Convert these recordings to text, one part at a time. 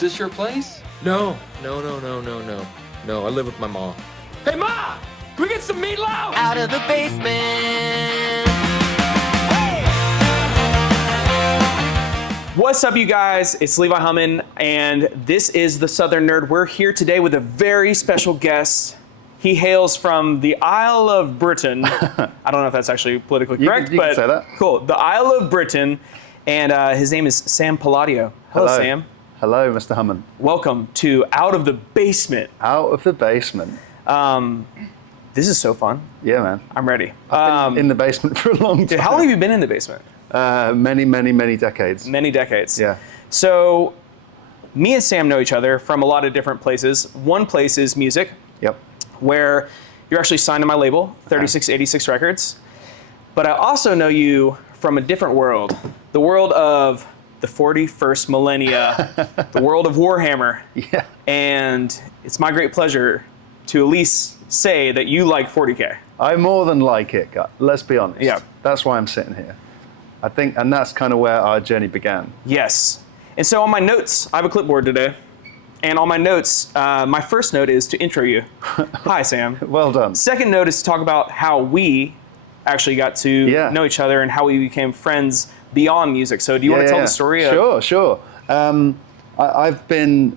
Is this your place? No, I live with my mom. Hey, Ma! Can we get some meatloaf? Out of the basement. What's up, you guys? It's Levi Hummon, and this is The Southern Nerd. We're here today with a very special guest. He hails from the Isle of Britain. I don't know if that's actually politically correct, you but can say that. Cool. The Isle of Britain, and his name is Sam Palladio. Hello, Sam. Hello, Mr. Hummon. Welcome to Out of the Basement. Out of the basement. This is so fun. Yeah, man. I'm ready. I've been in the basement for a long time. Dude, how long have you been in the basement? Many decades. Many decades. Yeah. So, me and Sam know each other from a lot of different places. One place is music, Yep. where you're actually signed to my label, 3686 Records. But I also know you from a different world, the world of the 41st millennia, the world of Warhammer. Yeah. And it's my great pleasure to at least say that you like 40K. I more than like it, let's be honest. Yeah. That's why I'm sitting here. I think, and that's kind of where our journey began. Yes. And so on my notes, I have a clipboard today. And on my notes, my first note is to intro you. Hi, Sam. Well done. Second note is to talk about how we actually got to know each other and how we became friends beyond music. So do you want to tell the story? Sure. I've been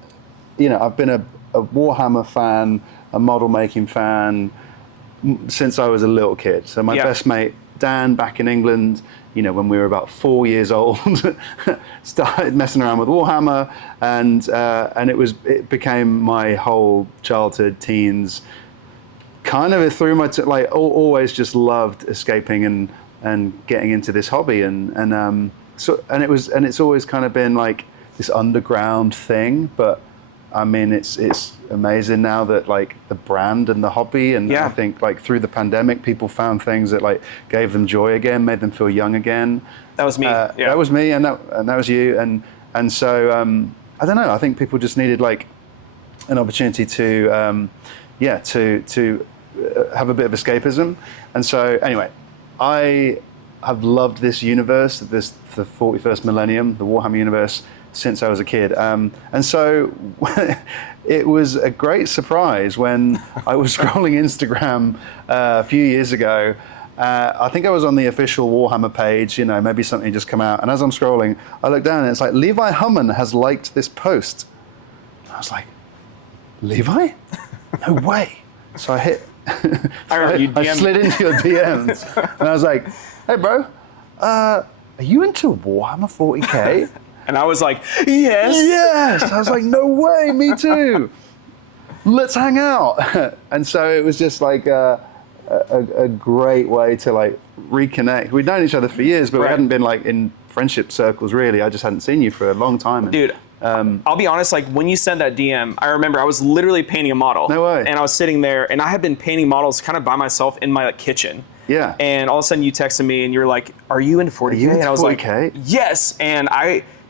a Warhammer fan, a model making fan since I was a little kid. So my best mate, Dan, back in England, when we were about 4 years old, started messing around with Warhammer, and it became my whole childhood, teens, kind of through my always just loved escaping and getting into this hobby, and it's always kind of been like this underground thing, but I mean it's amazing now that like the brand and the hobby, and I think like through the pandemic people found things that like gave them joy again, made them feel young again. That was me. That was me, and that was you, and so I don't know. I think people just needed like an opportunity to have a bit of escapism, and so anyway, I have loved this universe, the 41st millennium, the Warhammer universe, since I was a kid. And so it was a great surprise when I was scrolling Instagram a few years ago. I think I was on the official Warhammer page, maybe something just come out. And as I'm scrolling, I look down and it's like, Levi Hummon has liked this post. I was like, Levi? No way. So I hit, I slid into your DMs and I was like, hey bro, are you into Warhammer 40K? And I was like, yes. Yes. I was like, no way, me too. Let's hang out. And so it was just like a great way to like reconnect. We'd known each other for years, but we hadn't been like in friendship circles really. I just hadn't seen you for a long time. Dude, I'll be honest, like when you sent that DM, I remember I was literally painting a model. No way. And I was sitting there and I had been painting models kind of by myself in my kitchen. Yeah. And all of a sudden you texted me and you're like, are you into 40K? Are you into and I was 40K? like, yes. And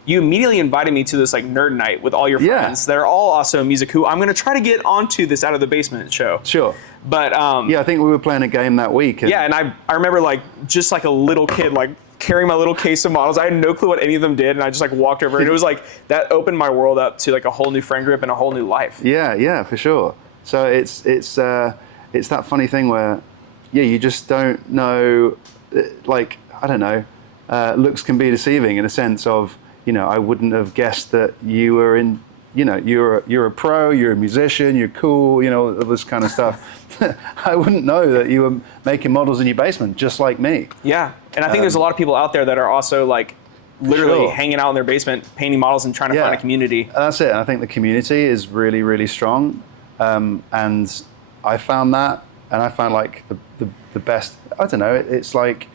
you immediately invited me to this like nerd night with all your friends. They're all also music who I'm going to try to get onto this Out of the Basement show. Sure. But I think we were playing a game that week. And I remember like just like a little kid like carrying my little case of models. I had no clue what any of them did, and I just like walked over and it was like that opened my world up to like a whole new friend group and a whole new life. Yeah, for sure. So it's that funny thing where you just don't know, like I don't know, looks can be deceiving in a sense of, I wouldn't have guessed that you were in, you're a pro, you're a musician, you're cool, all this kind of stuff. I wouldn't know that you were making models in your basement, just like me. Yeah, and I think there's a lot of people out there that are also like literally hanging out in their basement, painting models and trying to find a community. That's it. I think the community is really, really strong. And I found that, and I found like the best, I don't know, it's like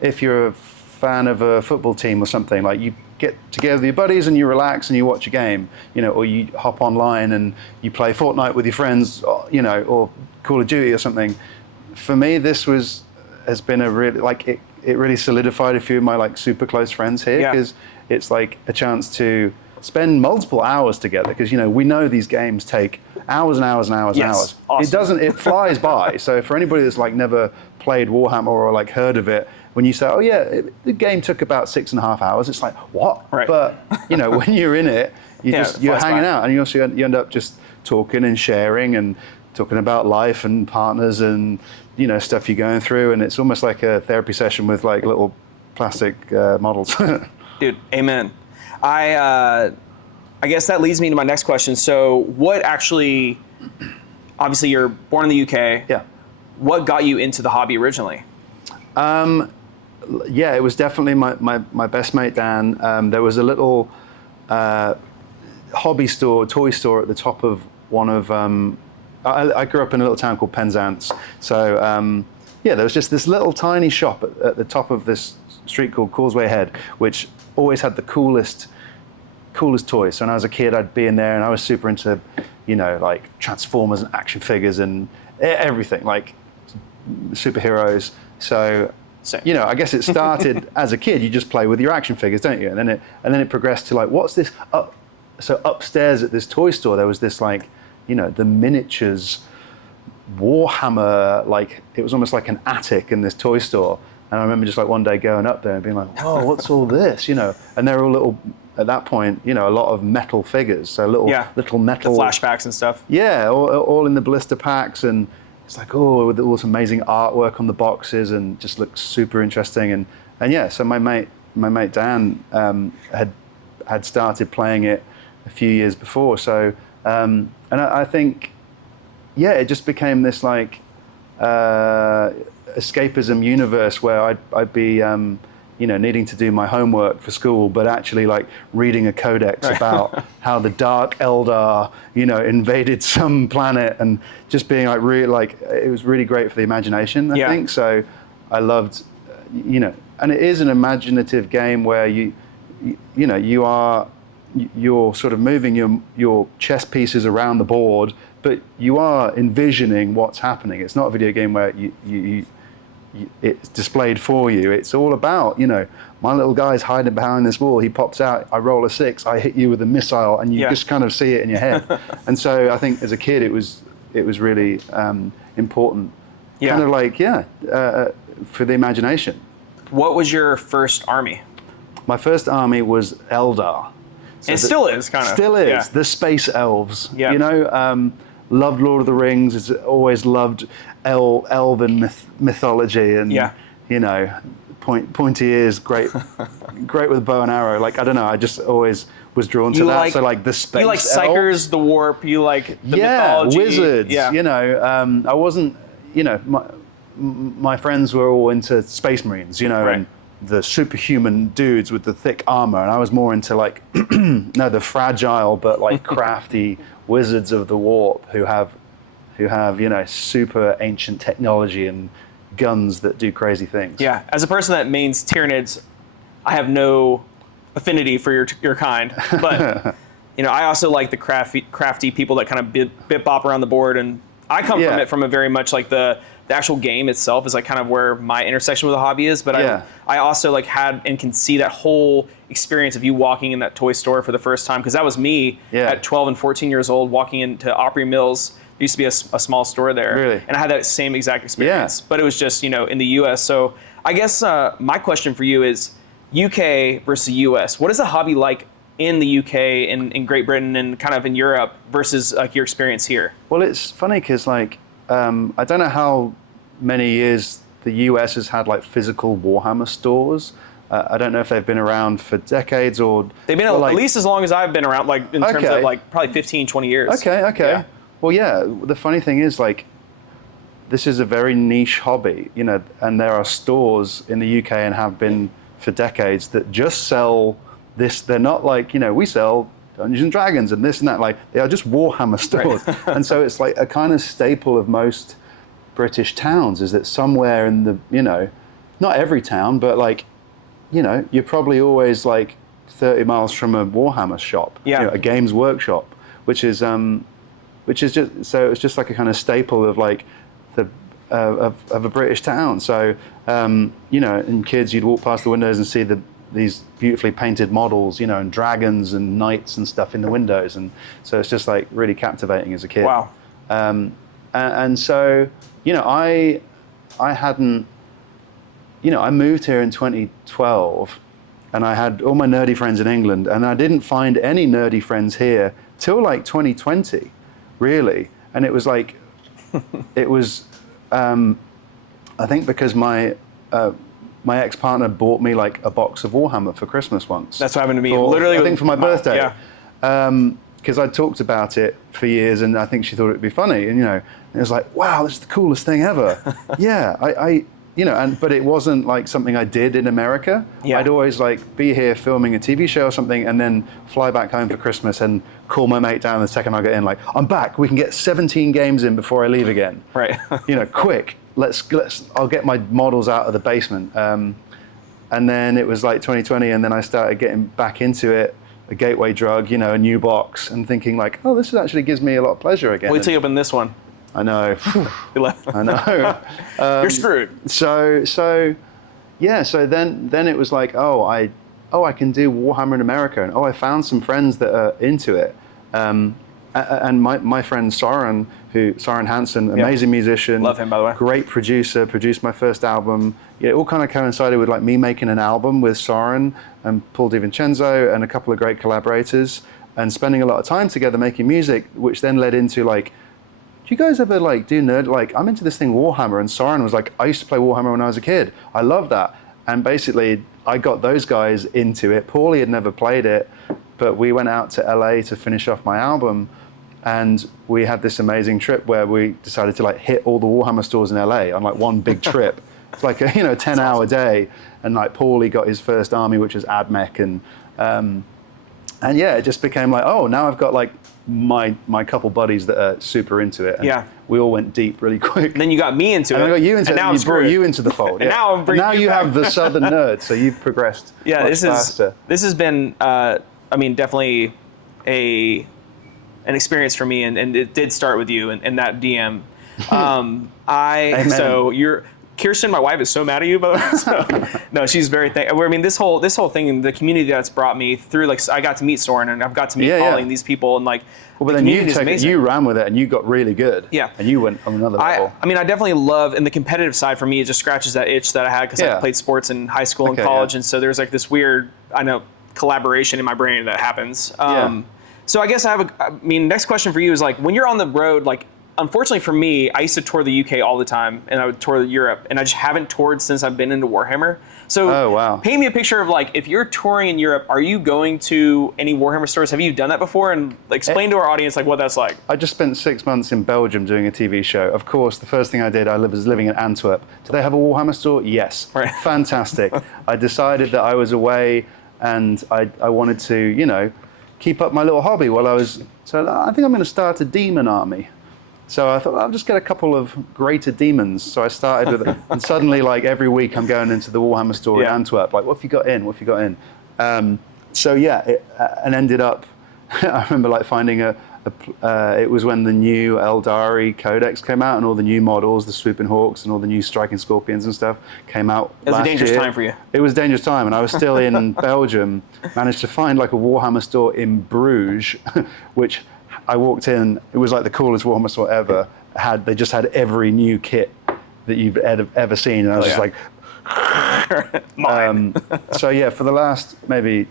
if you're a fan of a football team or something, like you get together with your buddies and you relax and you watch a game, or you hop online and you play Fortnite with your friends, or Call of Duty or something. For me, this has been a really, like it really solidified a few of my like super close friends here, because it's like a chance to spend multiple hours together, because we know these games take hours and hours and hours and hours. Awesome. It flies by. So for anybody that's like never played Warhammer or like heard of it, when you say, oh yeah, the game took about 6.5 hours, it's like, what? Right. But you know, when you're in it, you're hanging out, and you end up just talking and sharing and talking about life and partners and, you know, stuff you're going through, and it's almost like a therapy session with like little plastic models. Dude, amen. I guess that leads me to my next question. So what actually, obviously you're born in the UK. Yeah. What got you into the hobby originally? Yeah, it was definitely my best mate, Dan. There was a little hobby store, toy store at the top of one of, I grew up in a little town called Penzance. So yeah, there was just this little tiny shop at the top of this street called Causeway Head, which always had the coolest toys. So when I was a kid, I'd be in there and I was super into, you know, like Transformers and action figures and everything, like superheroes. So, Same. you know, I guess it started as a kid, you just play with your action figures, don't you? And then it progressed to like, what's this? So upstairs at this toy store, there was this like, you know, the miniatures Warhammer, like it was almost like an attic in this toy store. And I remember just like one day going up there and being like, whoa, what's all this? You know, and they're all little, at that point, you know, a lot of metal figures. So little metal. The flashbacks and stuff. Yeah, all in the blister packs. And it's like, oh, with all this amazing artwork on the boxes and just looks super interesting. And yeah, so my mate Dan had started playing it a few years before. So, and I think, yeah, it just became this like escapism universe where I'd be, you know, needing to do my homework for school, but actually like reading a codex about how the Dark Eldar, you know, invaded some planet, and just being like really like, it was really great for the imagination, I think. So I loved, you know, and it is an imaginative game where you know, you're sort of moving your chess pieces around the board, but you are envisioning what's happening. It's not a video game where it's displayed for you. It's all about, you know, my little guy's hiding behind this wall. He pops out. I roll a 6. I hit you with a missile, and you just kind of see it in your head. And so I think as a kid, it was really important. Yeah. Kind of like for the imagination. What was your first army? My first army was Eldar. So it still is, kind of. Still is. Yeah. The space elves. Yeah. You know, loved Lord of the Rings. Has always loved elven mythology, and you know, pointy ears, great with bow and arrow. Like, I don't know, I just always was drawn to that. So like the space. You like Psychers, elves. the warp. You like the mythology. Wizards. Yeah. You know, I wasn't. You know, my friends were all into Space Marines. You know, right. and the superhuman dudes with the thick armor, and I was more into like the fragile but like crafty wizards of the warp who have, you know, super ancient technology and guns that do crazy things. Yeah, as a person that mains Tyranids, I have no affinity for your kind, but you know, I also like the crafty people that kind of bit bop around the board, and I come from it from a very much like the actual game itself is like kind of where my intersection with the hobby is, but I also like had and can see that whole experience of you walking in that toy store for the first time, because that was me at 12 and 14 years old walking into Opry Mills. There used to be a small store there, really? And I had that same exact experience, but it was just, you know, in the US. So I guess my question for you is UK versus US. What is the hobby like in the UK, in Great Britain, and kind of in Europe versus like your experience here? Well, it's funny because like, I don't know how many years the US has had like physical Warhammer stores. I don't know if they've been around for decades or... They've been at least as long as I've been around, like in terms of like probably 15, 20 years. Okay. Yeah. Well, yeah, the funny thing is like, this is a very niche hobby, you know, and there are stores in the UK and have been for decades that just sell this. They're not like, you know, we sell Dungeons and Dragons and this and that. Like, they are just Warhammer stores. Right. And so it's like a kind of staple of most British towns is that somewhere in the, you know, not every town, but like, you know, you're probably always like 30 miles from a Warhammer shop, you know, a Games Workshop, which is just, so it's just like a kind of staple of like the, of a British town. So, you know, and kids, you'd walk past the windows and see these beautifully painted models, you know, and dragons and knights and stuff in the windows. And so it's just like really captivating as a kid. Wow. And so, you know, I hadn't I moved here in 2012, and I had all my nerdy friends in England, and I didn't find any nerdy friends here till like 2020, really. And it was like, it was, I think because my ex-partner bought me like a box of Warhammer for Christmas once. That's what happened to me. Literally, I think for my birthday. Yeah. Because I talked about it for years, and I think she thought it'd be funny. And it was like, wow, this is the coolest thing ever. Yeah, but it wasn't like something I did in America. Yeah. I'd always like be here filming a TV show or something, and then fly back home for Christmas and call my mate down the second I get in. Like, I'm back. We can get 17 games in before I leave again. Right. Quick. Let's. I'll get my models out of the basement. And then it was like 2020, and then I started getting back into it. A gateway drug, a new box, and thinking like, oh, this actually gives me a lot of pleasure again. Wait till you open this one. I know. I know. You're screwed. So then it was like, I can do Warhammer in America, and I found some friends that are into it. And my friend Soren Hansen, amazing musician, love him by the way, great producer, produced my first album. It all kind of coincided with like me making an album with Soren and Paul DiVincenzo and a couple of great collaborators, and spending a lot of time together making music, which then led into like, do you guys ever like do nerd? Like, I'm into this thing Warhammer, and Soren was like, I used to play Warhammer when I was a kid. I love that. And basically, I got those guys into it. Paulie had never played it, but we went out to LA to finish off my album. And we had this amazing trip where we decided to like hit all the Warhammer stores in LA on like one big trip. It's like a 10-hour day, and like Paulie got his first army, which was AdMech, and yeah, it just became like, oh, now I've got like my couple buddies that are super into it. And we all went deep really quick. And then you got me into it. And I got you into it. And now you brought you into the fold. And now I'm bringing now you back. have the Southern nerd, so you've progressed. Yeah, much faster. This has been, definitely an experience for me, and it did start with you and that DM. So you're Kirsten, my wife, is so mad at you, by the way. So, no, she's very this whole thing, the community that's brought me through, like, I got to meet Soren, and I've got to meet Paulie and these people, and like, well, but then you ran with it, and you got really good. Yeah. And you went on another level. I definitely love, and the competitive side for me, it just scratches that itch that I had because I played sports in high school and college, and so there's like this weird, collaboration in my brain that happens. So I guess next question for you is like, when you're on the road, like, unfortunately for me, I used to tour the UK all the time, and I would tour Europe, and I just haven't toured since I've been into Warhammer. So paint me a picture of like, if you're touring in Europe, are you going to any Warhammer stores? Have you done that before? And like, explain to our audience like what that's like. I just spent 6 months in Belgium doing a TV show. Of course, the first thing I did, I was living in Antwerp. Do they have a Warhammer store? Yes. Right. Fantastic. I decided that I was away, and I wanted to, keep up my little hobby while I was. So I think I'm going to start a demon army. So I thought, I'll just get a couple of greater demons. So I started with it. And suddenly, like, every week I'm going into the Warhammer store in Antwerp. Like, what have you got in? What have you got in? And ended up, I remember, like, finding it was when the new Eldari Codex came out, and all the new models, the Swooping Hawks and all the new Striking Scorpions and stuff came out last year. It was a dangerous time for you. It was a dangerous time, and I was still in Belgium. Managed to find, like, a Warhammer store in Bruges, which... I walked in, it was like the coolest Warhammer store ever. They just had every new kit that you've ever seen, and I was just like, so yeah, for the last maybe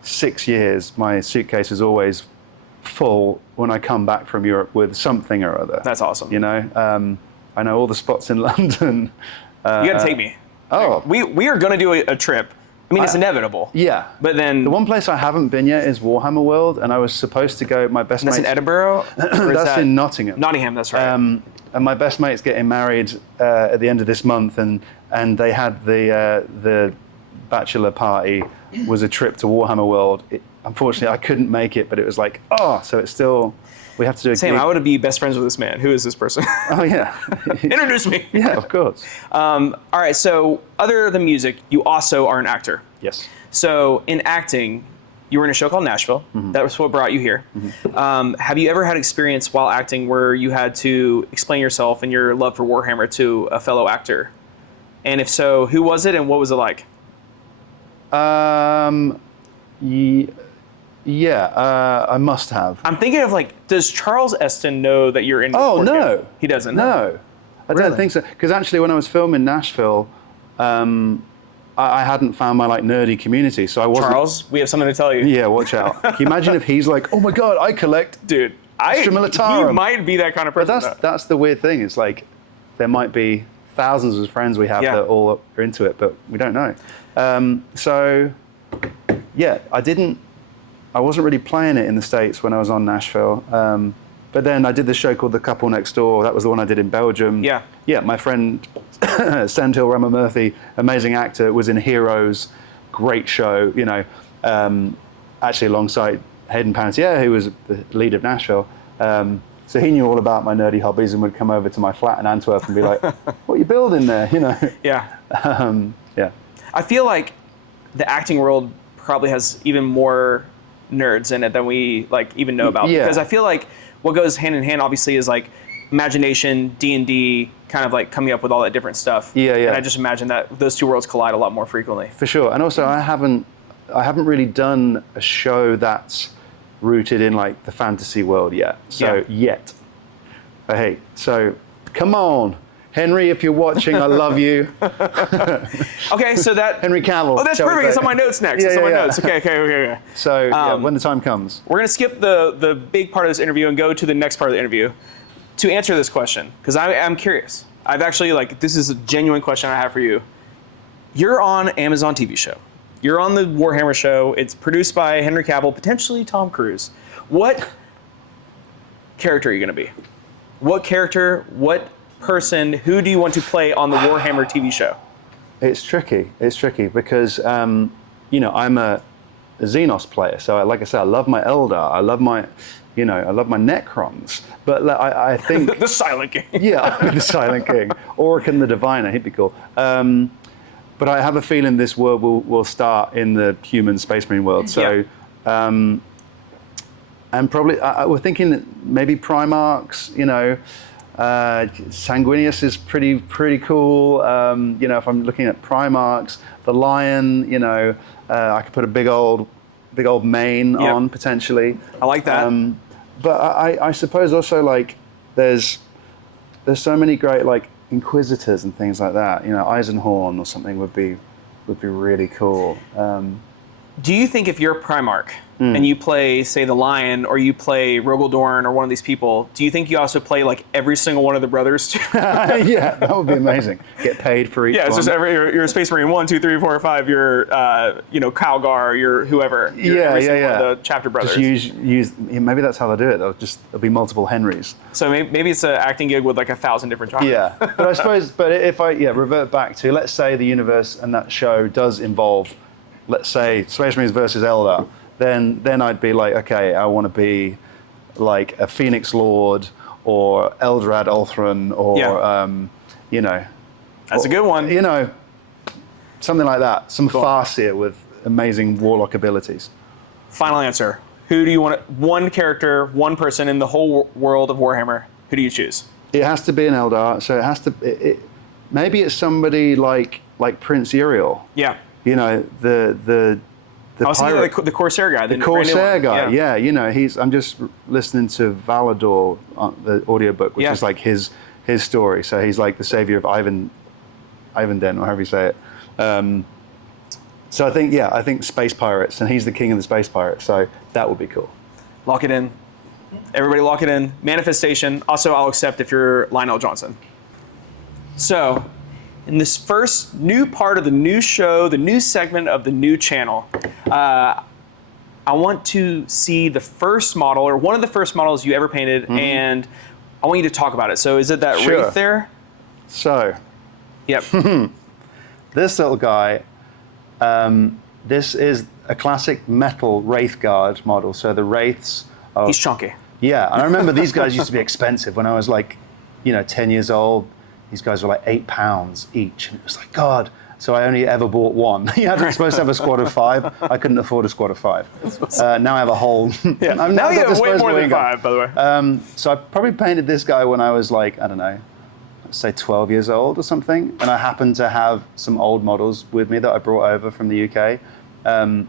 6 years, my suitcase is always full when I come back from Europe with something or other. That's awesome. I know all the spots in London. You got to take me. Oh, we are going to do a trip. I mean, it's inevitable. Yeah. But then... The one place I haven't been yet is Warhammer World, and I was supposed to go, my best mate... That's in Edinburgh? That's in Nottingham. Nottingham, that's right. And my best mate's getting married at the end of this month, and they had the bachelor party was a trip to Warhammer World. Unfortunately, I couldn't make it, but it was like, so it's still... We have to do a Sam, gig. I want to be best friends with this man. Who is this person? Oh, yeah. Introduce me. Yeah, of course. All right, so other than music, you also are an actor. Yes. So in acting, you were in a show called Nashville. Mm-hmm. That was what brought you here. Mm-hmm. Have you ever had experience while acting where you had to explain yourself and your love for Warhammer to a fellow actor? And if so, who was it and what was it like? Yeah, I must have. I'm thinking of like, does Charles Eston know that you're in? Oh, no. He doesn't. No, I don't think so. Because actually, when I was filming Nashville, I hadn't found my like nerdy community, so I wasn't. Charles, we have something to tell you. Yeah, watch out. Can you imagine if he's like, oh my god, I collect, Dude, Extra Militarum. He might be that kind of person. But that's the weird thing. It's like there might be thousands of friends we have that all are into it, but we don't know. So yeah, I wasn't really playing it in the States when I was on Nashville. But then I did this show called The Couple Next Door. That was the one I did in Belgium. Yeah. Yeah, my friend Sandhill Ramamurthy, amazing actor, was in Heroes, great show, you know, actually alongside Hayden Panettiere, who was the lead of Nashville. So he knew all about my nerdy hobbies and would come over to my flat in Antwerp and be like, what are you building there, you know? Yeah. Yeah. I feel like the acting world probably has even more nerds in it than we like even know about. Yeah. Because I feel like what goes hand in hand obviously is like imagination, D&D, kind of like coming up with all that different stuff. Yeah, yeah. And I just imagine that those two worlds collide a lot more frequently. For sure. And also I haven't really done a show that's rooted in like the fantasy world yet. So so come on. Henry, if you're watching, I love you. Okay, so that Henry Cavill. Oh, that's perfect. It's on my notes next. Yeah, it's on my yeah. notes. Okay. So when the time comes. We're gonna skip the big part of this interview and go to the next part of the interview to answer this question, because I'm curious. I've actually this is a genuine question I have for you. You're on Amazon TV show. You're on the Warhammer show. It's produced by Henry Cavill, potentially Tom Cruise. What character are you gonna be? What character? What person? Who do you want to play on the Warhammer TV show? It's tricky. It's tricky because you know, I'm a Xenos player. So like I said, I love my Eldar. I love my Necrons. But I think the Silent King. Yeah, the Silent King. Orican the Diviner, he'd be cool. But I have a feeling this world will start in the human Space Marine world. So, and probably we're thinking that maybe Primarchs. You know, Sanguinius is pretty cool. You know, if I'm looking at Primarchs, the Lion. You know, I could put a big old mane on potentially. I like that. But I suppose also like there's so many great like Inquisitors and things like that. You know, Eisenhorn or something would be really cool. Do you think if you're a Primarch and you play, say, the Lion, or you play Rogaldorn or one of these people, do you think you also play like every single one of the brothers too? Yeah, that would be amazing. Get paid for each one. Yeah, it's just you're a Space Marine 1, 2, 3, 4, 5. You're Calgar. You're whoever. You're every single one of the chapter brothers. Just use maybe that's how they do it. There'll be multiple Henrys. So maybe it's an acting gig with like 1,000 different jobs. Yeah, but I suppose, if I revert back to, let's say the universe and that show does involve, let's say, Space Marines versus Eldar, then I'd be like, okay, I want to be like a Phoenix Lord or Eldrad Ulthran or, you know. That's a good one. You know, something like that. Some Farseer with amazing warlock abilities. Final answer. Who do you want? One character, one person in the whole world of Warhammer. Who do you choose? It has to be an Eldar, so it has to. Maybe it's somebody like Prince Uriel. Yeah. You know, the I was pirate, thinking the Corsair guy. the Corsair guy. Yeah. You know, I'm just listening to Valador, the audiobook, which is like his story. So he's like the savior of Ivanden, or however you say it. So I think space pirates, and he's the king of the space pirates. So that would be cool. Lock it in. Everybody lock it in. Manifestation. Also, I'll accept if you're Lionel Johnson. So, in this first new part of the new show, the new segment of the new channel, I want to see the first model, or one of the first models you ever painted, and I want you to talk about it. So is it that Wraith there? So, Yep. this little guy, this is a classic metal Wraith Guard model. So the Wraiths are... He's chunky. Yeah, and I remember these guys used to be expensive when I was like, 10 years old. These guys were like £8 each, and it was like, God. So I only ever bought one. You had supposed to have a squad of 5. I couldn't afford a squad of 5. Now I have a whole. Yeah. Now you have way more than 5, by the way. So I probably painted this guy when I was like, I don't know, let's say 12 years old or something, and I happened to have some old models with me that I brought over from the UK. And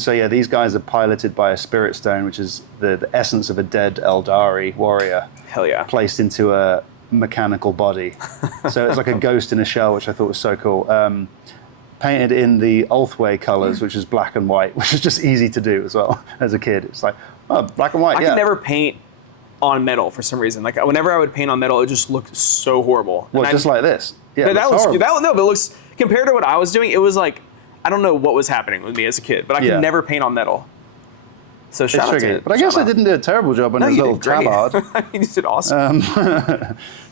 so these guys are piloted by a Spirit Stone, which is the essence of a dead Eldari warrior. Hell yeah. Placed into a mechanical body. So it's like a ghost in a shell, which I thought was so cool. Painted in the Ulthway colours, which is black and white, which is just easy to do as well as a kid. It's like, oh, black and white, I could never paint on metal for some reason. Like whenever I would paint on metal, it just looked so horrible. Well, just like this. Yeah, but but it looks, compared to what I was doing, it was like, I don't know what was happening with me as a kid, but I could never paint on metal. So shout out to it. But I guess I didn't do a terrible job on his little tabard. You did awesome.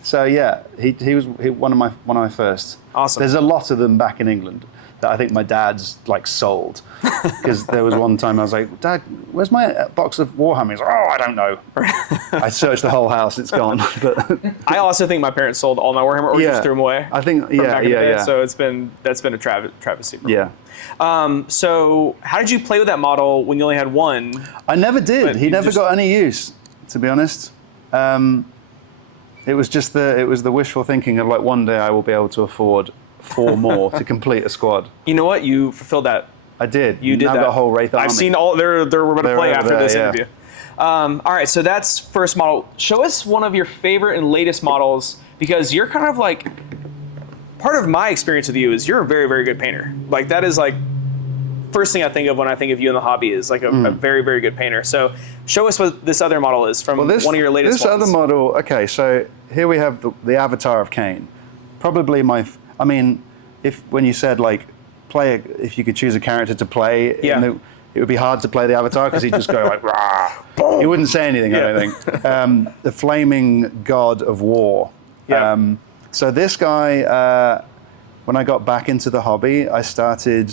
So yeah, he was one of my first. Awesome. There's a lot of them back in England that I think my dad's like sold, because there was one time I was like, Dad, where's my box of Warhammer? He's like, oh, I don't know. I searched the whole house, it's gone. But I also think my parents sold all my Warhammer or just threw them away. I think yeah. So that's been a travesty for me. Yeah. So how did you play with that model when you only had one? I never did. He never got any use, to be honest. It was just the wishful thinking of like, one day I will be able to afford 4 more to complete a squad. You know what? You fulfilled that. I did. You did now that. Got a whole Wraith army. I've seen all. They're going to play after this interview. All right, so that's first model. Show us one of your favorite and latest models, because you're kind of like, part of my experience with you is you're a very, very good painter. Like that is like, first thing I think of when I think of you in the hobby is like a very, very good painter. So show us what this other model is from one of your latest ones. This other model, okay, so here we have the Avatar of Cain. Probably when you said like, if you could choose a character to play, it would be hard to play the Avatar because he'd just go like, rah. He wouldn't say anything, I don't think. The flaming god of war. Yeah. So this guy, when I got back into the hobby, I started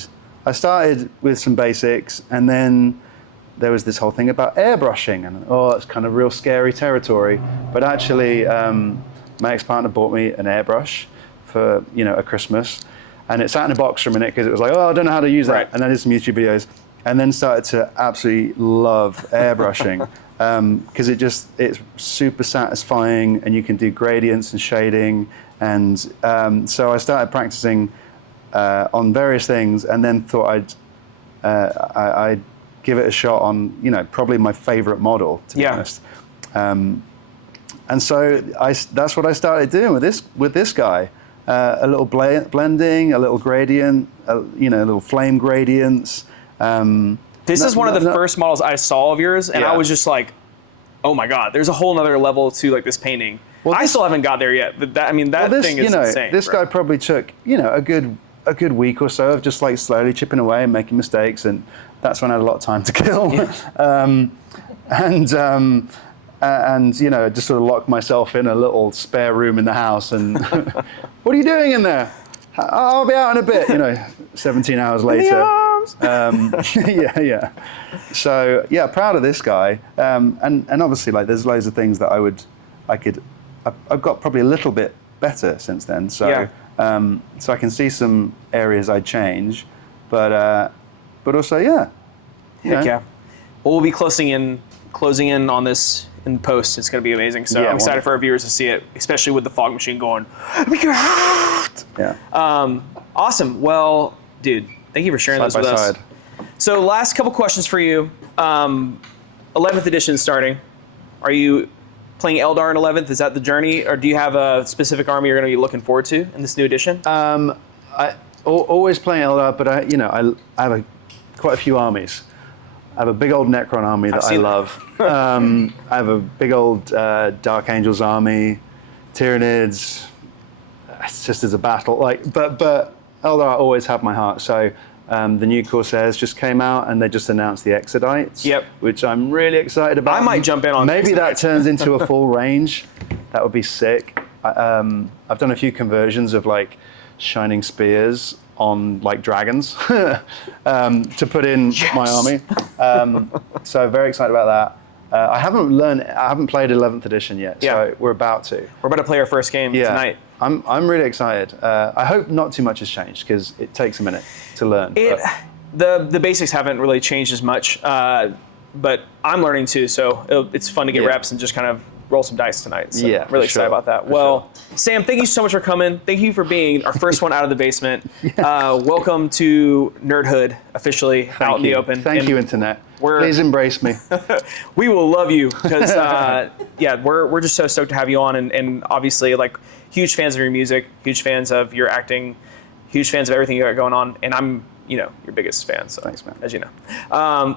with some basics, and then there was this whole thing about airbrushing, and it's kind of real scary territory. But actually, my ex-partner bought me an airbrush for a Christmas, and it sat in a box for a minute because it was like, I don't know how to use that. Right. And I did some YouTube videos, and then started to absolutely love airbrushing because it's super satisfying, and you can do gradients and shading. And so I started practicing on various things, and then thought I'd give it a shot on probably my favorite model, to be honest. And so that's what I started doing with this guy. A little blending, a little gradient, little flame gradients. This is one of the first models I saw of yours, and I was just like, oh my God, there's a whole nother level to like this painting. Well, I still haven't got there yet, but that thing is insane. This guy probably took a good week or so of just like slowly chipping away and making mistakes, and that's when I had a lot of time to kill. And just sort of locked myself in a little spare room in the house, and what are you doing in there? I'll be out in a bit. 17 hours later. Yeah. So proud of this guy, and obviously like there's loads of things that I've got probably a little bit better since then. So so I can see some areas I'd change, but also Heck yeah. Well, we'll be closing in on this in post. It's going to be amazing. So I'm excited for our viewers to see it, especially with the fog machine going. Yeah. Awesome. Well, dude, thank you for sharing those with us. So last couple questions for you. 11th edition starting. Are you playing Eldar in 11th? Is that the journey, or do you have a specific army you're going to be looking forward to in this new edition? I always playing Eldar, but I have quite a few armies. I have a big old Necron army that I love. I have a big old Dark Angels army, Tyranids. It's just as a battle. But Eldar always have my heart. So the new Corsairs just came out, and they just announced the Exodites, which I'm really excited about. I might jump in on maybe that turns into a full range. That would be sick. I've done a few conversions of like Shining Spears on like dragons to put in my army. So very excited about that. I haven't played 11th edition yet, so we're about to. We're about to play our first game tonight. I'm really excited. I hope not too much has changed, because it takes a minute to learn. The basics haven't really changed as much, but I'm learning too, so it's fun to get reps and just kind of roll some dice tonight. So I'm really excited about that. Sam, thank you so much for coming. Thank you for being our first one out of the basement. Welcome to Nerdhood, officially out in the open. Thank you, Internet. Please embrace me. We will love you because we're just so stoked to have you on, and obviously like huge fans of your music, huge fans of your acting, huge fans of everything you got going on, and I'm your biggest fan. So, thanks, man. As you know.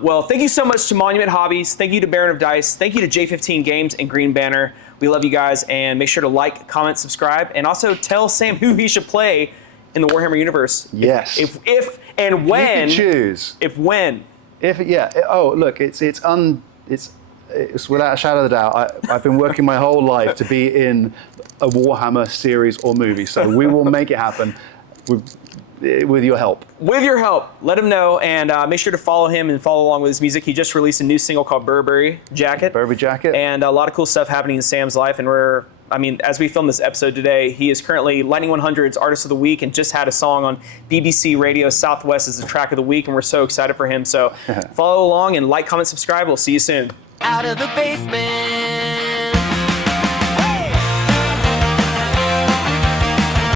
Well, thank you so much to Monument Hobbies. Thank you to Baron of Dice. Thank you to J15 Games and Green Banner. We love you guys, and make sure to like, comment, subscribe, and also tell Sam who he should play in the Warhammer universe. Yes. If and when. You can choose. If when. Look, it's without a shadow of a doubt. I've been working my whole life to be in a Warhammer series or movie, so we will make it happen with your help. With your help, let him know, and make sure to follow him and follow along with his music. He just released a new single called Burberry Jacket. And a lot of cool stuff happening in Sam's life, and as we film this episode today, he is currently Lightning 100's Artist of the Week and just had a song on BBC Radio Southwest as the track of the week, and we're so excited for him. So follow along and like, comment, subscribe. We'll see you soon. Out of the basement.